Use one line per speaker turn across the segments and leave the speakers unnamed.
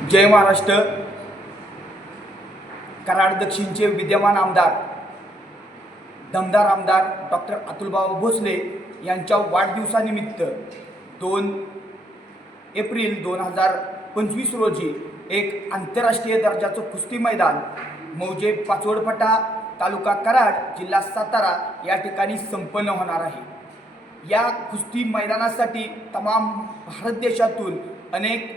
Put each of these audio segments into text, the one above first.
जय महाराष्ट्र. कराड दक्षिणचे विद्यमान आमदार दमदार आमदार डॉक्टर अतुलबाबा भोसले यांच्या वाढदिवसानिमित्त दोन एप्रिल दोन हजार पंचवीस रोजी एक आंतरराष्ट्रीय दर्जाचं कुस्ती मैदान मौजे पाचवडफटा तालुका कराड जिल्हा सातारा या ठिकाणी संपन्न होणार आहे. या कुस्ती मैदानासाठी तमाम भारत देशातून अनेक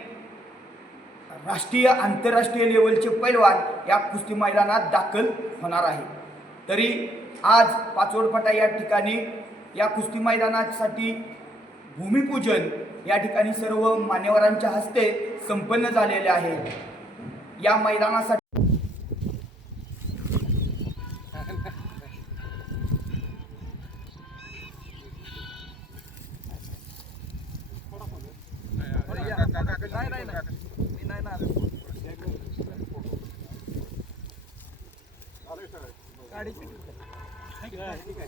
राष्ट्रीय आंतरराष्ट्रीय लेवलचे पैलवान या कुस्ती मैदानात दाखल होणार आहे तरी आज पाचोडपटा या ठिकाणी या कुस्ती मैदानासाठी भूमिपूजन या ठिकाणी सर्व मान्यवरांच्या हस्ते संपन्न झालेले आहे. या मैदानासाठी नाही नाही मी नाही ना गाडी ठीक आहे.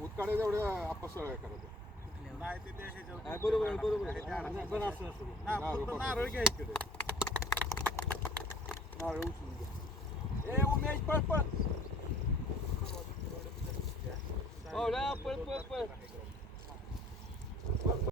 उत्काडे तेवढ्या अपसळ करायचं
बरोबर बरोबर नारळ घ्या इकडे नारळ उचलून घ्या. ए उमेश पळ पळ. पळ पळ पळ.